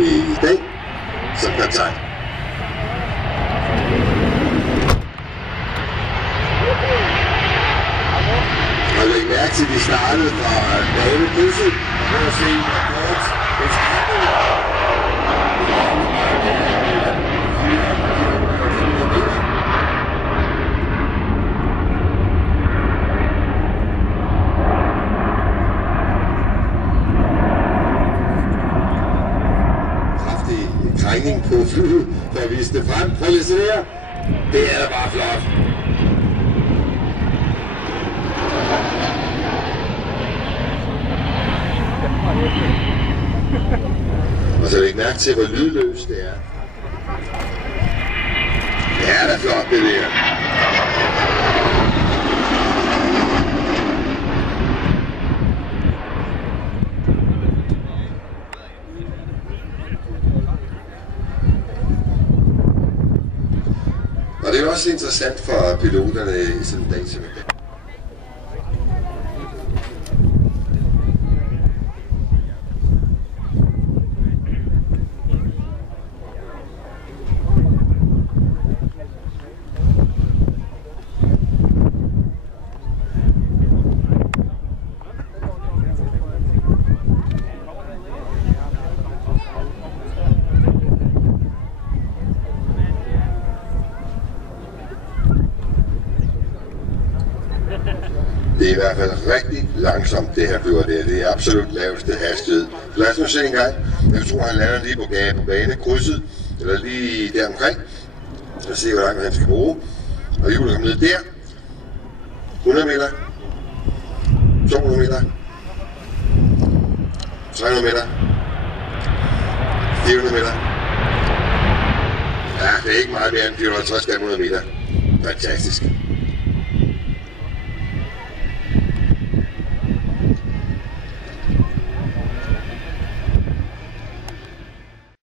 i dag som kaptajn. Og læg mærke til, at de startede fra banekrydset. Prøv at se kort. Kraftig krængning på flyet, for at vise det frem. Prøv lige at se her. Det er da bare flot. Og så læg mærke til, hvor lydløst det er. Det er da flot, det der. Og det er også interessant for piloterne i sådan en dag som i dag. Det er i hvert fald rigtig langsomt, det her flyver der. Det er absolut laveste hastighed. Lad os nu se en gang. Jeg tror, han lander lige på banekrydset, eller lige der omkring. Og se, hvor langt han skal bruge. Og hjulet kommer ned der. 100 meter. 200 meter. 300 meter. 400 meter. Ja, det er ikke meget mere end 450-500 meter. Fantastisk.